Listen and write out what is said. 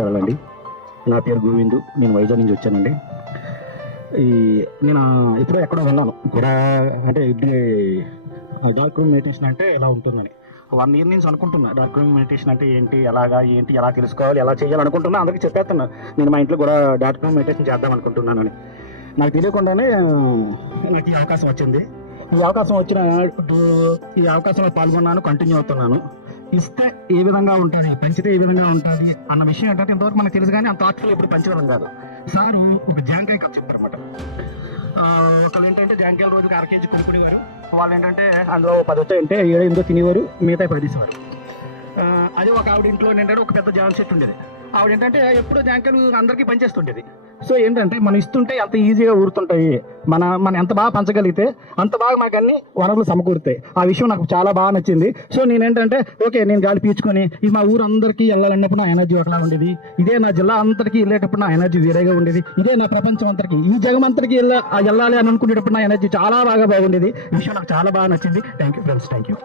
కదండి నా పేరు గోవిందు నేను వైజాగ్ నుంచి వచ్చానండి. ఈ నేను ఇప్పుడు ఎక్కడో వెళ్ళాను. కూడా అంటే డార్క్ రూమ్ మెడిటేషన్ అంటే ఎలా ఉంటుందని. వన్ ఇయర్ నుంచి అనుకుంటున్నా. డార్క్ రూమ్ మెడిటేషన్ అంటే ఏంటి ఎలాగా ఏంటి ఎలా తెలుసుకోవాలి ఎలా చేయాలి అనుకుంటున్నా. అందరికీ చెప్పేస్తున్నా. నేను మా ఇంట్లో కూడా డార్క్ రూమ్ మెడిటేషన్ చేద్దాం అనుకుంటున్నానని. నాకు తెలియకుండానే నాకు ఈ అవకాశం వచ్చింది. ఈ అవకాశం వచ్చిన ఈ అవకాశంలో పాల్గొన్నాను కంటిన్యూ అవుతున్నాను. ఇస్తే ఏ విధంగా ఉంటుంది పెంచితే ఏ విధంగా ఉంటుంది అన్న విషయం ఏంటంటే ఇంతవరకు మనకు తెలుసు కానీ అంత థాట్ఫుల్ ఎప్పుడు పెంచడం కాదు. సారు ఒక జాంకాయ కప్ చెప్పారు అనమాట ఒకళ్ళు ఏంటంటే జాంకాయల రోజుకి అర కేజీ కొనుక్కునేవారు. వాళ్ళు ఏంటంటే అందులో పది వచ్చాయంటే ఏడు ఎనిమిదో తినేవారు మిగతా పది తీసేవారు. అదే అది ఒక ఆవిడ ఇంట్లో ఏంటంటే ఒక పెద్ద జామ చెట్టు ఉండేది. ఆవిడ ఏంటంటే ఎప్పుడు జాంకాయలు అందరికీ పనిచేస్తుండేది. సో ఏంటంటే మనం ఇస్తుంటే అంత ఈజీగా ఊరుతుంటాయి. మన మనం ఎంత బాగా పంచగలిగితే అంత బాగా మాకు అన్ని వనరులు సమకూరుతాయి. ఆ విషయం నాకు చాలా బాగా నచ్చింది. సో నేను ఏంటంటే ఓకే నేను గాలి పీల్చుకొని ఇది మా ఊరు అందరికీ వెళ్ళాలన్నప్పుడు నా ఎనర్జీ ఒకలా ఉండేది. ఇదే నా జిల్లా అంతటికి వెళ్ళేటప్పుడు నా ఎనర్జీ వేరేగా ఉండేది. ఇదే నా ప్రపంచం అంతటికి. ఈ జగం అంతటికి వెళ్ళ వెళ్ళాలి అని అనుకునేటప్పుడు నా ఎనర్జీ చాలా బాగా బాగుండేది. ఈ విషయం నాకు చాలా బాగా నచ్చింది. Thank you friends thank you